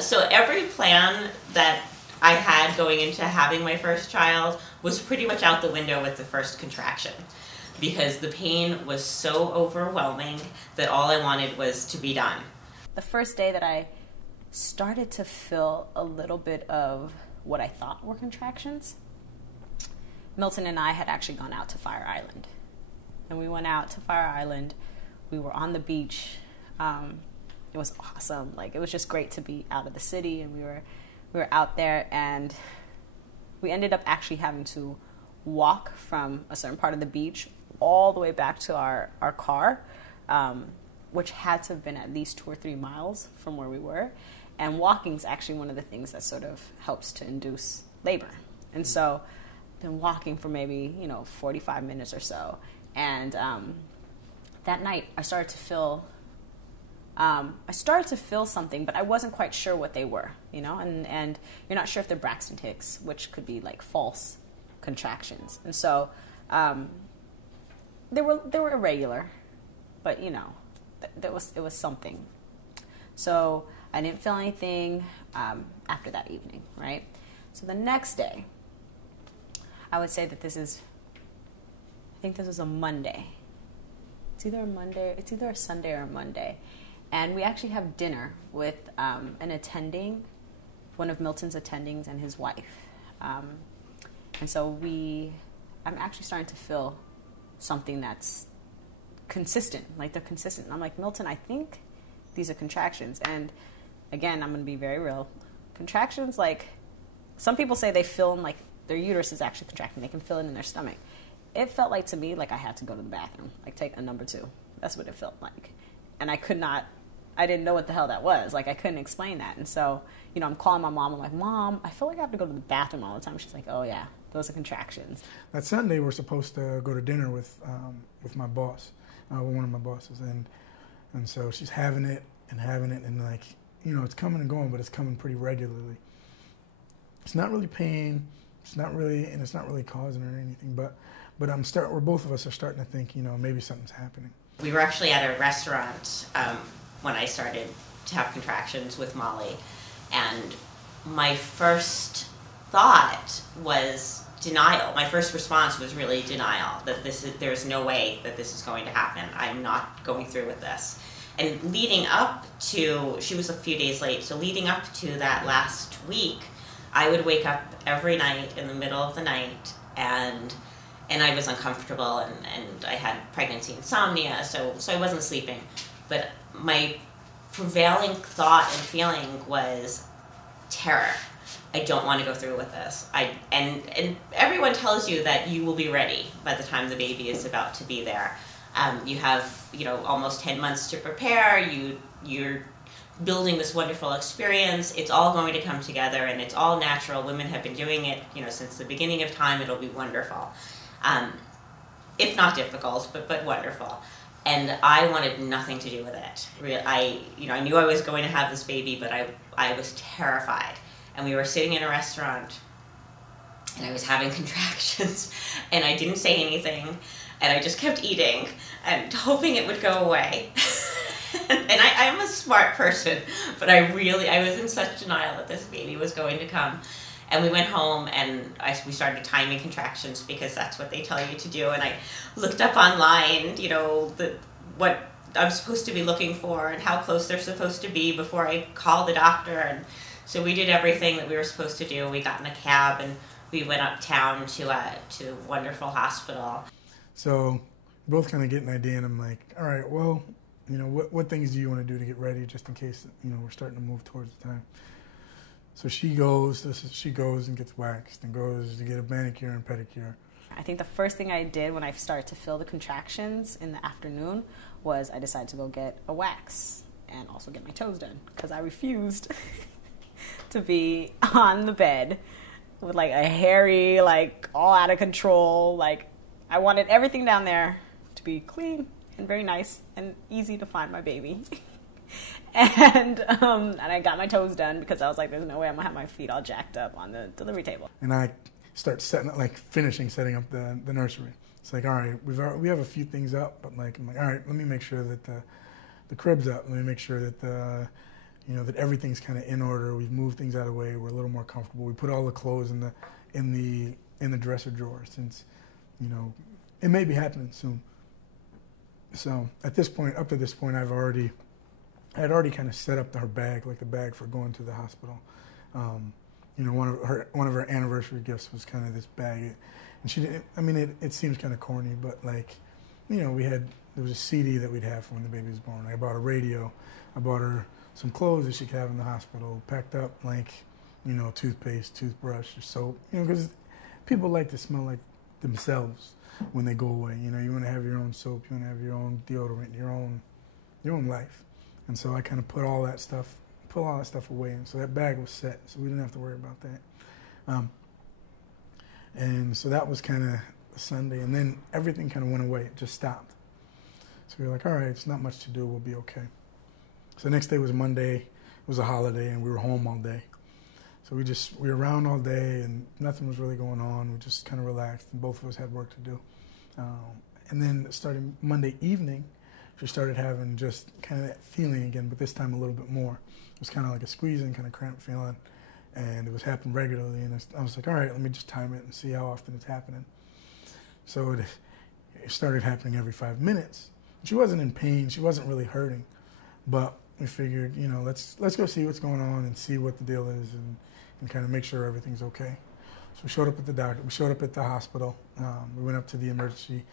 So every plan that I had going into having my first child was pretty much out the window with the first contraction, because the pain was so overwhelming that all I wanted was to be done. The first day that I started to feel a little bit of what I thought were contractions, Milton and I had actually gone out to Fire Island. And we went out to Fire Island. We were on the beach. It was awesome. Like, it was just great to be out of the city, and we were out there, and we ended up actually having to walk from a certain part of the beach all the way back to our car, which had to have been at least 2 or 3 miles from where we were. And walking is actually one of the things that sort of helps to induce labor. And so I've been walking for maybe, 45 minutes or so. And that night I started to feel something, but I wasn't quite sure what they were, and you're not sure if they're Braxton Hicks, which could be like false contractions. And so they were irregular, but it was something. So I didn't feel anything after that evening, right? So the next day, I would say that I think this was a Monday. It's either a Sunday or a Monday. And we actually have dinner with an attending, one of Milton's attendings, and his wife. And so I'm actually starting to feel something that's consistent, like they're consistent. And I'm like, Milton, I think these are contractions. And again, I'm going to be very real. Contractions, like, some people say they feel like their uterus is actually contracting. They can feel it in their stomach. It felt like to me like I had to go to the bathroom, like take a number 2. That's what it felt like. And I didn't know what the hell that was. Like, I couldn't explain that. And so, I'm calling my mom. I'm like, Mom, I feel like I have to go to the bathroom all the time. She's like, oh yeah, those are contractions. That Sunday, we're supposed to go to dinner with my boss, one of my bosses. And so she's having it, and like, it's coming and going, but it's coming pretty regularly. It's not really pain. It's not really causing her anything, but both of us are starting to think, maybe something's happening. We were actually at a restaurant when I started to have contractions with Molly, and my first thought was denial. My first response was really denial, that there's no way that this is going to happen. I'm not going through with this. And leading up to, she was a few days late, so leading up to that last week, I would wake up every night in the middle of the night, and I was uncomfortable, and I had pregnancy insomnia, so I wasn't sleeping. But my prevailing thought and feeling was terror. I don't want to go through with this. And everyone tells you that you will be ready by the time the baby is about to be there. You have, almost 10 months to prepare. You're building this wonderful experience. It's all going to come together, and it's all natural. Women have been doing it, since the beginning of time. It'll be wonderful. If not difficult, but wonderful. And I wanted nothing to do with it. I knew I was going to have this baby, but I was terrified. And we were sitting in a restaurant, and I was having contractions, and I didn't say anything, and I just kept eating and hoping it would go away. And I'm a smart person, but I was in such denial that this baby was going to come. And we went home, and we started timing contractions, because that's what they tell you to do. And I looked up online, what I'm supposed to be looking for and how close they're supposed to be before I call the doctor. And so we did everything that we were supposed to do. We got in a cab, and we went uptown to a wonderful hospital. So we both kind of get an idea, and I'm like, all right, well, what things do you want to do to get ready, just in case, we're starting to move towards the time. So she goes and gets waxed, and goes to get a manicure and pedicure. I think the first thing I did when I started to feel the contractions in the afternoon was I decided to go get a wax and also get my toes done, because I refused to be on the bed with like a hairy, like all out of control, like I wanted everything down there to be clean and very nice and easy to find my baby. And I got my toes done, because I was like, there's no way I'm going to have my feet all jacked up on the delivery table. And I start setting up the nursery. It's like, all right, we have a few things up, but I'm like, all right, let me make sure that the crib's up. Let me make sure that you know, that everything's kind of in order. We've moved things out of the way. We're a little more comfortable. We put all the clothes in the dresser drawer, since, you know, it may be happening soon. So at this point, up to this point, I had already kind of set up her bag, like the bag for going to the hospital. You know, one of her anniversary gifts was kind of this bag, and she didn't. I mean, it seems kind of corny, but like, you know, there was a CD that we'd have for when the baby was born. I bought a radio. I bought her some clothes that she could have in the hospital. Packed up, like, you know, toothpaste, toothbrush, or soap. You know, because people like to smell like themselves when they go away. You know, you want to have your own soap, you want to have your own deodorant, your own life. And so I kind of put all that stuff away, and so that bag was set, so we didn't have to worry about that. And so that was kind of Sunday, and then everything kind of went away. It just stopped. So we were like, all right, it's not much to do. We'll be okay. So the next day was Monday. It was a holiday, and we were home all day. So we were around all day, and nothing was really going on. We just kind of relaxed, and both of us had work to do. And then starting Monday evening, she started having just kind of that feeling again, but this time a little bit more. It was kind of like a squeezing, kind of cramp feeling, and it was happening regularly. And I was like, all right, let me just time it and see how often it's happening. So it started happening every 5 minutes. She wasn't in pain. She wasn't really hurting, but we figured, you know, let's go see what's going on and see what the deal is, and kind of make sure everything's okay. So we showed up at the doctor. We showed up at the hospital. We went up to the emergency,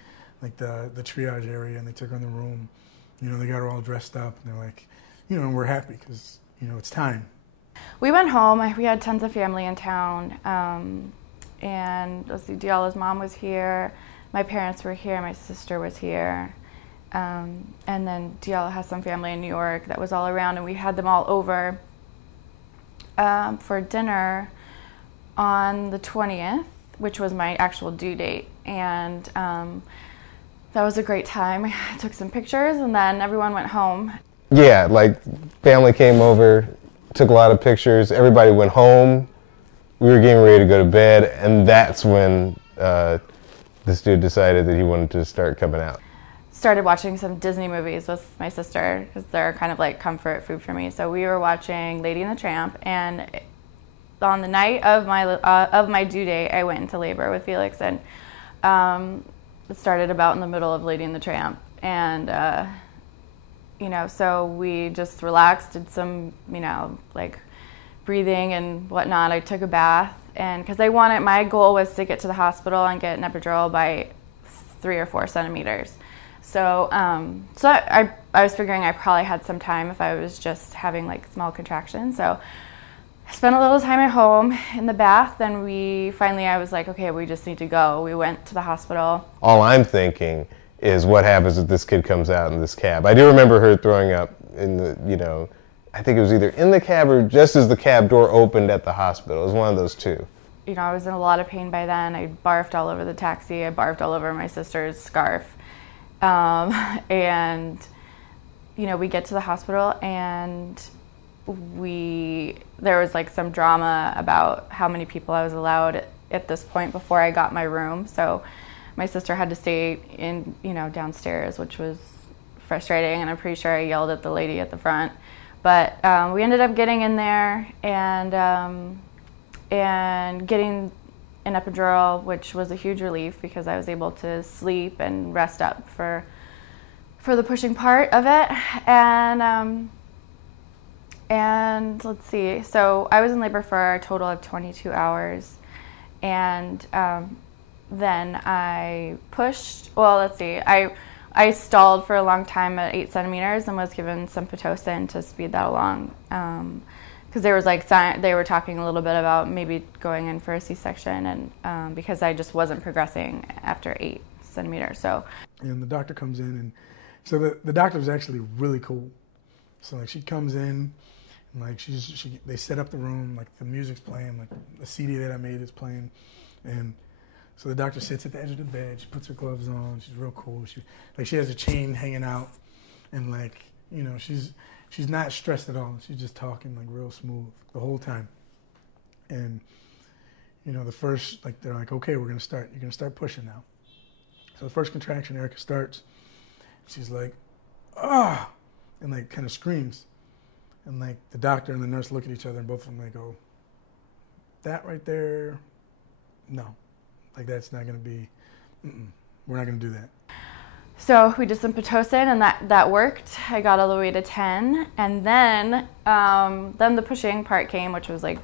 like the triage area, and they took her in the room. You know, they got her all dressed up, and they're like, you know, we're happy because, you know, it's time. We went home. We had tons of family in town, and let's see, Diala's mom was here, my parents were here, my sister was here, and then Diala has some family in New York that was all around, and we had them all over for dinner on the 20th, which was my actual due date, and that was a great time. I took some pictures, and then everyone went home. Yeah, like, family came over, took a lot of pictures, everybody went home, we were getting ready to go to bed, and that's when this dude decided that he wanted to start coming out. Started watching some Disney movies with my sister, because they're kind of like comfort food for me. So we were watching Lady and the Tramp, and on the night of my due date, I went into labor with Felix, and it started about in the middle of Lady and the Tramp, and you know, so we just relaxed, did some, you know, like breathing and whatnot. I took a bath, and because my goal was to get to the hospital and get an epidural by 3 or 4 centimeters. So, I was figuring I probably had some time if I was just having like small contractions. So I spent a little time at home in the bath, and I was like, okay, we just need to go. We went to the hospital. All I'm thinking is what happens if this kid comes out in this cab. I do remember her throwing up in the, you know, I think it was either in the cab or just as the cab door opened at the hospital. It was one of those two. You know, I was in a lot of pain by then. I barfed all over the taxi. I barfed all over my sister's scarf. And, you know, we get to the hospital, and there was like some drama about how many people I was allowed at this point before I got my room. So my sister had to stay in, you know, downstairs, which was frustrating, and I'm pretty sure I yelled at the lady at the front. But we ended up getting in there and getting an epidural, which was a huge relief because I was able to sleep and rest up for the pushing part of it. And let's see, so I was in labor for a total of 22 hours, and then I pushed, well, let's see, I stalled for a long time at 8 centimeters and was given some Pitocin to speed that along. Because there was like, they were talking a little bit about maybe going in for a C-section, and because I just wasn't progressing after 8 centimeters. So, and the doctor comes in, and so the doctor was actually really cool. So like she comes in, and like they set up the room, like the music's playing, like the CD that I made is playing, and so the doctor sits at the edge of the bed. She puts her gloves on. She's real cool. She has a chain hanging out, and like, you know, she's not stressed at all. She's just talking like real smooth the whole time. And, you know, the first, like, they're like, okay, we're gonna start. You're gonna start pushing now. So the first contraction, Erica starts. She's like, ah, and like kind of screams. And like the doctor and the nurse look at each other and both of them, they go, that right there, no. Like that's not gonna be, we're not gonna do that. So we did some Pitocin and that worked. I got all the way to 10. And then the pushing part came, which was like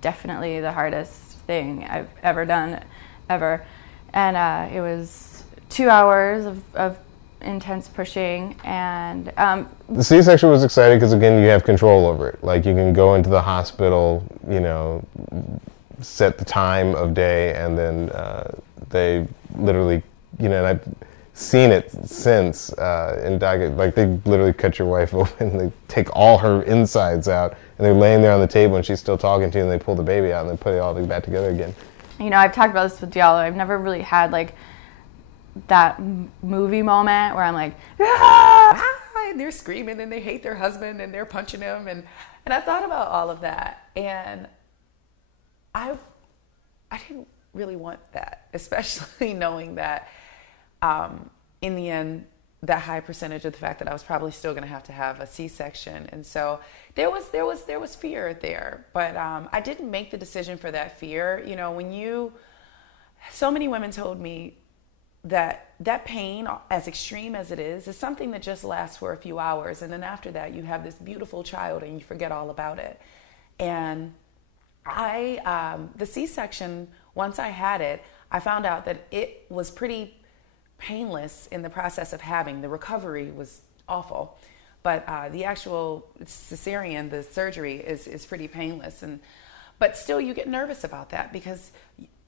definitely the hardest thing I've ever done, ever. And it was 2 hours of intense pushing. And the C-section was exciting because, again, you have control over it. Like, you can go into the hospital, you know, set the time of day, and then they literally, you know, and I've seen it since in DACA, like, they literally cut your wife open, they take all her insides out, and they're laying there on the table, and she's still talking to you, and they pull the baby out, and they put it all back together again. You know, I've talked about this with Diallo. I've never really had, like, that movie moment where I'm like, ah! And they're screaming and they hate their husband and they're punching him, and I thought about all of that, and I didn't really want that, especially knowing that in the end, that high percentage of the fact that I was probably still going to have a C-section, and so there was fear there, but I didn't make the decision for that fear. You know, so many women told me that pain, as extreme as it is something that just lasts for a few hours, and then after that you have this beautiful child and you forget all about it. And the C-section, once I had it, I found out that it was pretty painless in the process of having. The recovery was awful, but the actual cesarean, the surgery, is pretty painless. But still, you get nervous about that because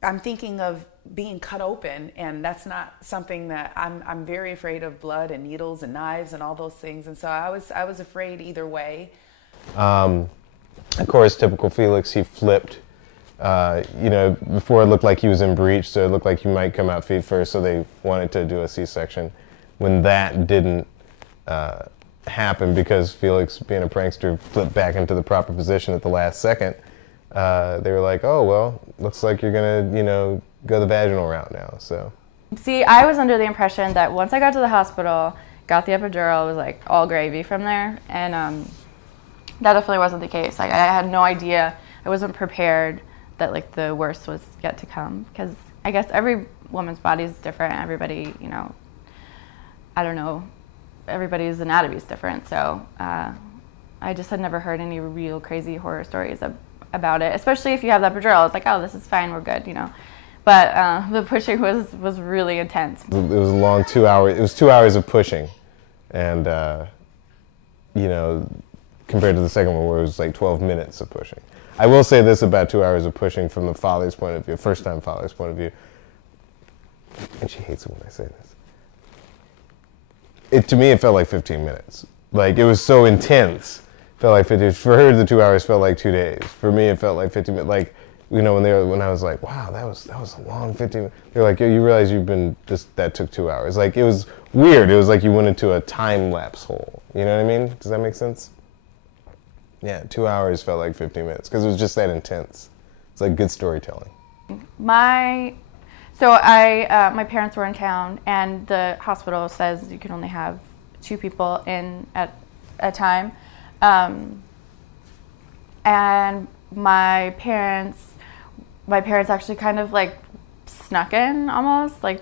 I'm thinking of being cut open, and that's not something that I'm very afraid of. Blood and needles and knives and all those things, and so I was afraid either way. Of course, typical Felix, he flipped. You know, before it looked like he was in breech, so it looked like he might come out feet first, so they wanted to do a C-section. When that didn't happen, because Felix, being a prankster, flipped back into the proper position at the last second, they were like, oh, well, looks like you're going to, you know, go the vaginal route now, so. See, I was under the impression that once I got to the hospital, got the epidural, it was like all gravy from there, and that definitely wasn't the case. Like, I had no idea, I wasn't prepared that like the worst was yet to come, because I guess every woman's body is different. Everybody, you know, I don't know, everybody's anatomy is different. So I just had never heard any real crazy horror stories about it, especially if you have that epidural. It's like, oh, this is fine, we're good, you know. But the pushing was really intense. It was a long 2 hours. It was 2 hours of pushing, and you know, compared to the second one where it was like 12 minutes of pushing. I will say this about 2 hours of pushing from the father's point of view, first-time father's point of view, and she hates it when I say this. To me, it felt like 15 minutes. Like, it was so intense. It felt like 15. For her, the 2 hours felt like 2 days. For me, it felt like 15 minutes. Like, you know, when I was like, wow, that was a long 15 minutes. They're like, yo, you realize that took 2 hours. Like, it was weird. It was like you went into a time-lapse hole. You know what I mean? Does that make sense? Yeah, 2 hours felt like 15 minutes because it was just that intense. It's like good storytelling. My parents were in town, and the hospital says you can only have 2 people in at a time. And my parents actually kind of like snuck in almost. Like,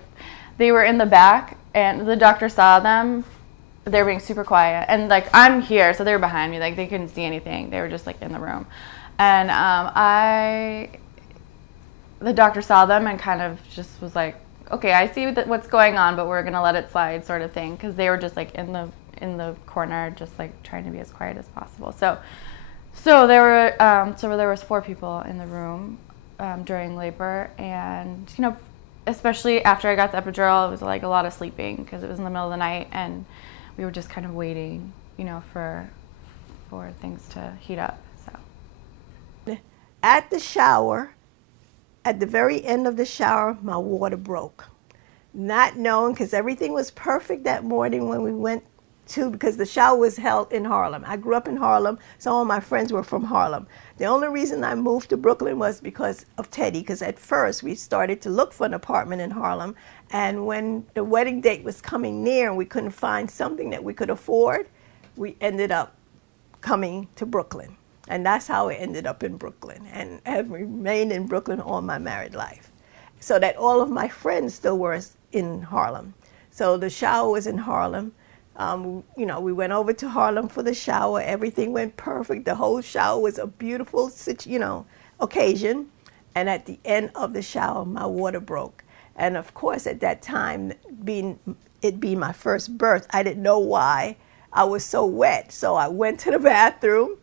they were in the back, and the doctor saw them. They were being super quiet, and like, I'm here, so they were behind me, like they couldn't see anything. They were just like in the room, and the doctor saw them and kind of just was like, okay, I see what's going on, but we're gonna let it slide, sort of thing, because they were just like in the corner, just like trying to be as quiet as possible. So there was 4 people in the room during labor, and you know, especially after I got the epidural, it was like a lot of sleeping because it was in the middle of the night, and we were just kind of waiting, you know, for things to heat up. So at the shower, at the very end of the shower, my water broke. Not knowing, because everything was perfect that morning when we went to, because the shower was held in Harlem. I grew up in Harlem, so all my friends were from Harlem. The only reason I moved to Brooklyn was because of Teddy, because at first we started to look for an apartment in Harlem, and when the wedding date was coming near and we couldn't find something that we could afford, we ended up coming to Brooklyn. And that's how I ended up in Brooklyn and have remained in Brooklyn all my married life. So that all of my friends still were in Harlem. So the shower was in Harlem. We went over to Harlem for the shower. Everything went perfect. The whole shower was a beautiful, occasion. And at the end of the shower, my water broke. And of course, at that time, it being my first birth, I didn't know why I was so wet. So I went to the bathroom,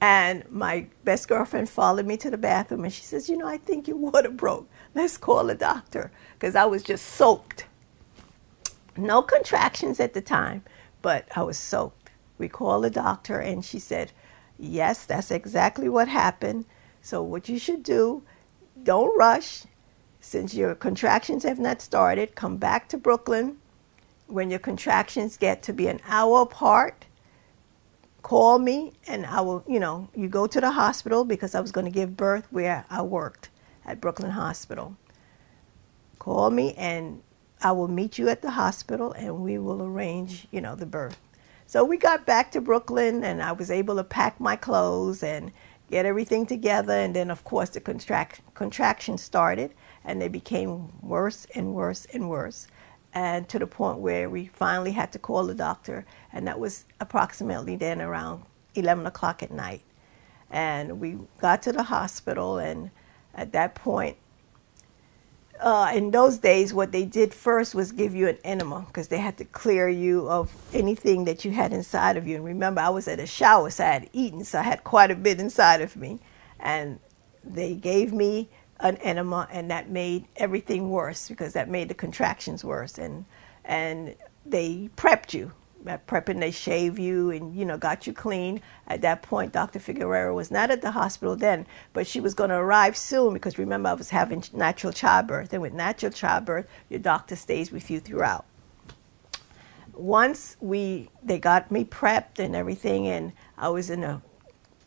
and my best girlfriend followed me to the bathroom, and she says, I think your water broke. Let's call a doctor, because I was just soaked. No contractions at the time, but I was soaked. We called the doctor, and she said, yes, that's exactly what happened. So what you should do, don't rush. Since your contractions have not started, come back to Brooklyn. When your contractions get to be an hour apart, call me, and I will, you go to the hospital, because I was going to give birth where I worked at Brooklyn Hospital. Call me, and I will meet you at the hospital, and we will arrange, the birth. So we got back to Brooklyn, and I was able to pack my clothes and get everything together. And then, of course, the contractions started, and they became worse and worse and worse. And to the point where we finally had to call the doctor, and that was approximately then around 11 o'clock at night. And we got to the hospital, and at that point, in those days, what they did first was give you an enema, because they had to clear you of anything that you had inside of you. And remember, I was at a shower, so I had eaten, so I had quite a bit inside of me. And they gave me an enema, and that made everything worse, because that made the contractions worse. And they prepped you. At prepping, they shave you and, got you clean. At that point, Dr. Figueroa was not at the hospital then, but she was going to arrive soon, because remember, I was having natural childbirth. And with natural childbirth, your doctor stays with you throughout. Once they got me prepped and everything, and I was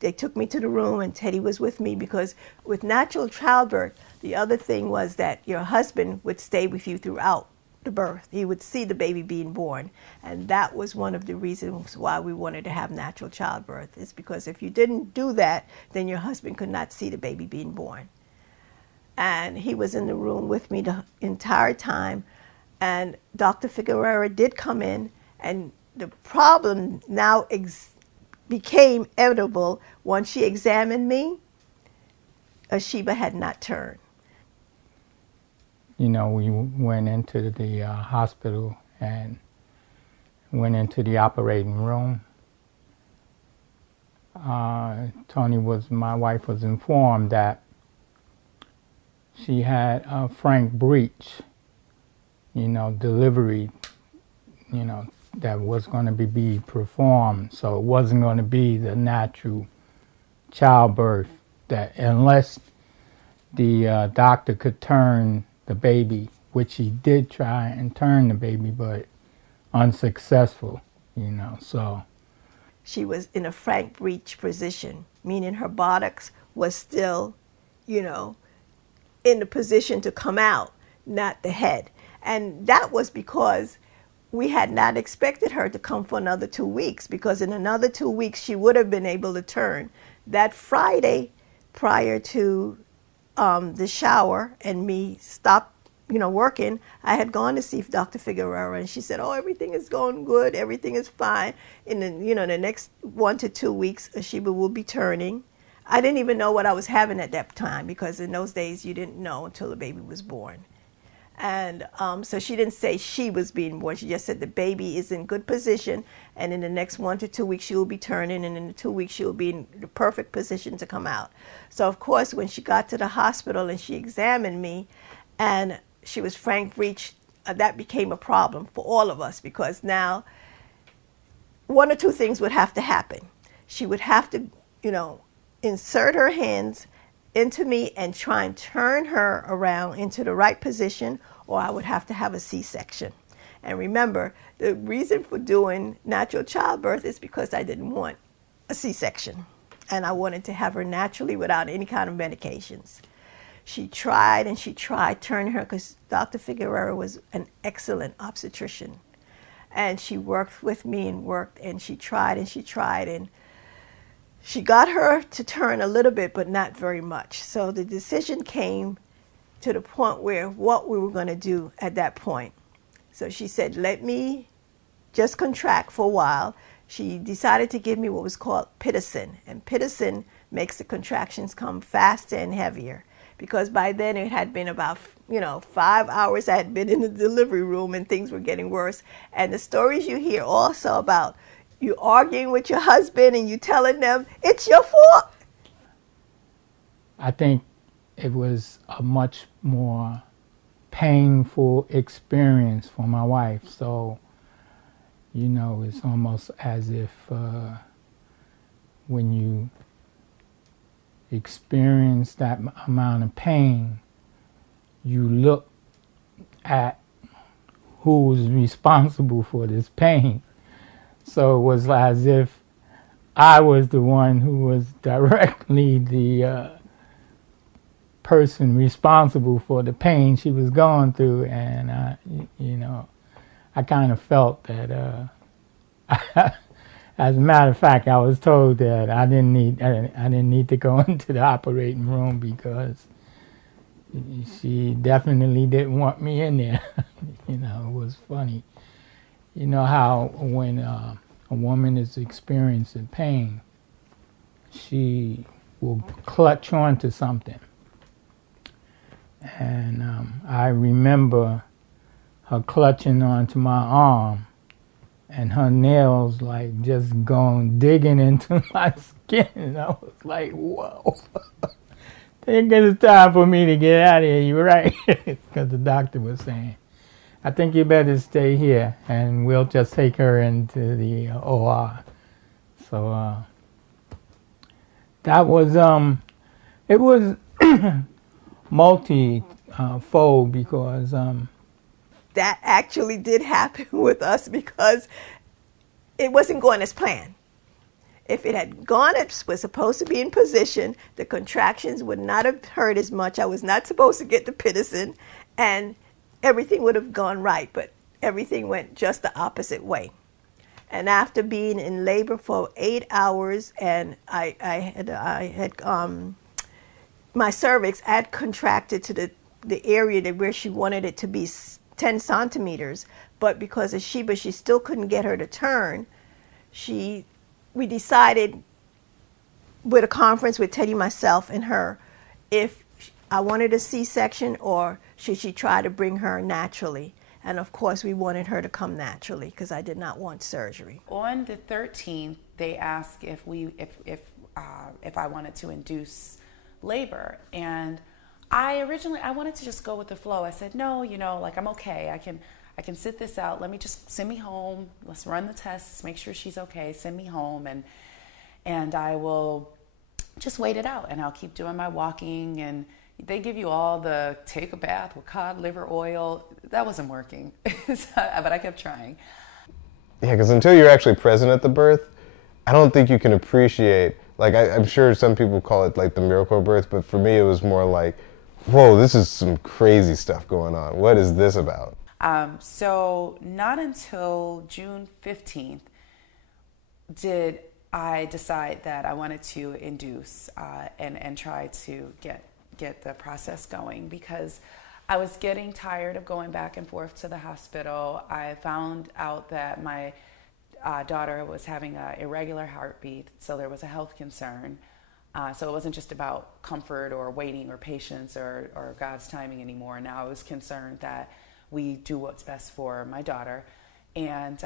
they took me to the room, and Teddy was with me, because with natural childbirth, the other thing was that your husband would stay with you throughout the birth. He would see the baby being born. And that was one of the reasons why we wanted to have natural childbirth, is because if you didn't do that, then your husband could not see the baby being born. And he was in the room with me the entire time. And Dr. Figueroa did come in, and the problem now became inevitable. Once she examined me, Sheba had not turned. We went into the hospital and went into the operating room. My wife was informed that she had a frank breech, delivery, that was going to be performed. So it wasn't going to be the natural childbirth, that unless the doctor could turn the baby, which he did try and turn the baby, but unsuccessful, so. She was in a frank breech position, meaning her buttocks was still, in the position to come out, not the head. And that was because we had not expected her to come for another 2 weeks, because in another 2 weeks she would have been able to turn. That Friday, prior to the shower and me stopped, working, I had gone to see Dr. Figueroa, and she said, everything is going good, everything is fine. In the next 1 to 2 weeks, Sheba will be turning. I didn't even know what I was having at that time, because in those days you didn't know until the baby was born. And so she didn't say she was being born. She just said the baby is in good position, and in the next 1 to 2 weeks she will be turning, and in the 2 weeks she will be in the perfect position to come out. So of course, when she got to the hospital and she examined me, and she was frank breech, that became a problem for all of us, because now 1 or 2 things would have to happen. She would have to, insert her hands into me and try and turn her around into the right position, or I would have to have a C-section. And remember, the reason for doing natural childbirth is because I didn't want a C-section, and I wanted to have her naturally without any kind of medications. She tried and she tried turning her, because Dr. Figueroa was an excellent obstetrician. And she worked with me and worked, and she tried, and she got her to turn a little bit, but not very much. So the decision came to the point where what we were going to do at that point. So she said, let me just contract for a while. She decided to give me what was called pitocin. And pitocin makes the contractions come faster and heavier. Because by then it had been about, 5 hours I had been in the delivery room and things were getting worse. And the stories you hear also about you arguing with your husband and you telling them, it's your fault. I think it was a much more painful experience for my wife. So, it's almost as if when you experience that amount of pain, you look at who's responsible for this pain. So it was as if I was the one who was directly the person responsible for the pain she was going through, and I kind of felt that. As a matter of fact, I was told that I didn't need to go into the operating room because she definitely didn't want me in there. It was funny. You know how when a woman is experiencing pain, she will clutch onto something. And I remember her clutching onto my arm and her nails like just digging into my skin. And I was like, whoa. I think it's time for me to get out of here. You're right. Because the doctor was saying, I think you better stay here and we'll just take her into the OR. So that was, it was multi-fold because that actually did happen with us because it wasn't going as planned. If it had gone as was supposed to be in position, the contractions would not have hurt as much. I was not supposed to get the pitocin, and everything would have gone right, but everything went just the opposite way. And after being in labor for 8 hours, and I had my cervix had contracted to the area where she wanted it to be 10 centimeters, but because of Sheba, she still couldn't get her to turn. We decided with a conference with Teddy, myself, and her, if I wanted a C-section or should she try to bring her naturally. And of course, we wanted her to come naturally because I did not want surgery. On the 13th, they asked if I wanted to induce labor, and I wanted to just go with the flow. I said, no, I'm okay. I can sit this out. Let me just send me home. Let's run the tests, make sure she's okay. Send me home, and I will just wait it out, and I'll keep doing my walking. And they give you all the take a bath with cod liver oil. That wasn't working, but I kept trying. Yeah, because until you're actually present at the birth, I don't think you can appreciate. Like I'm sure some people call it like the miracle birth, but for me it was more like, whoa, this is some crazy stuff going on. What is this about? So not until June 15th did I decide that I wanted to induce and try to get the process going, because I was getting tired of going back and forth to the hospital. I found out that my daughter was having an irregular heartbeat, so there was a health concern. So it wasn't just about comfort or waiting or patience or God's timing anymore. Now I was concerned that we do what's best for my daughter. And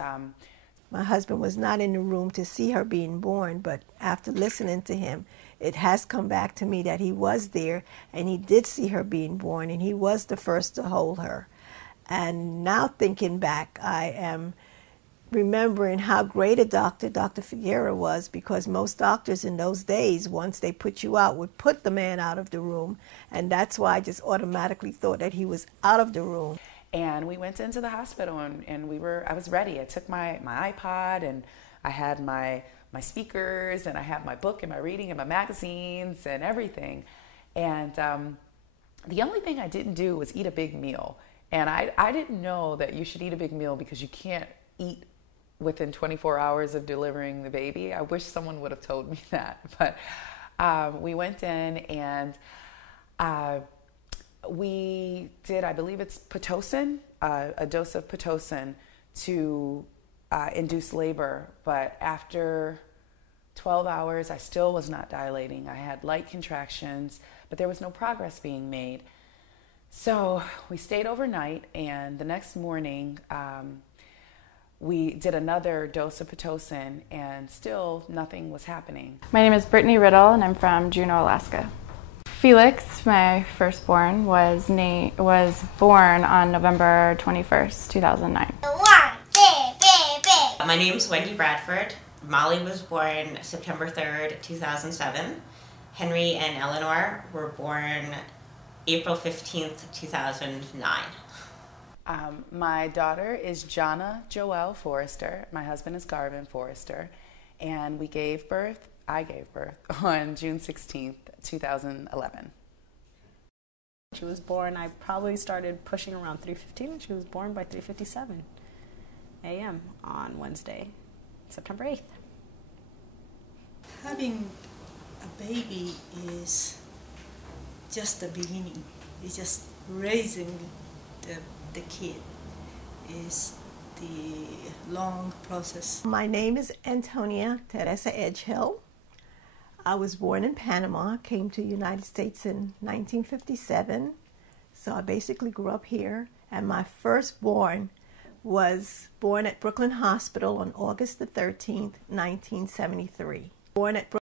my husband was not in the room to see her being born, but after listening to him, it has come back to me that he was there and he did see her being born, and he was the first to hold her. And now thinking back, I am remembering how great a doctor Dr. Figueroa was, because most doctors in those days, once they put you out, would put the man out of the room. And that's why I just automatically thought that he was out of the room. And we went into the hospital, and I was ready. I took my iPod, and I had my speakers, and I had my book and my reading and my magazines and everything. And the only thing I didn't do was eat a big meal. And I didn't know that you should eat a big meal because you can't eat within 24 hours of delivering the baby. I wish someone would have told me that. But we went in and we did, I believe it's Pitocin, a dose of Pitocin to induce labor. But after 12 hours, I still was not dilating. I had light contractions, but there was no progress being made. So we stayed overnight, and the next morning we did another dose of Pitocin, and still nothing was happening. My name is Brittany Rittle, and I'm from Juneau, Alaska. Felix, my firstborn, was born on November 21st, 2009. My name's Wendy Bradford. Molly was born September 3rd, 2007. Henry and Eleanor were born April 15th, 2009. My daughter is Jonna Joelle Forrester. My husband is Garvin Forrester. And I gave birth on June 16th, 2011. She was born, I probably started pushing around 3:15, and she was born by 3:57 a.m. on Wednesday, September 8th. Having a baby is just the beginning. It's just raising the kid is the long process. My name is Antonia Echele. I was born in Panama, came to the United States in 1957. So I basically grew up here. And my firstborn was born at Brooklyn Hospital on August the 13th, 1973. Born at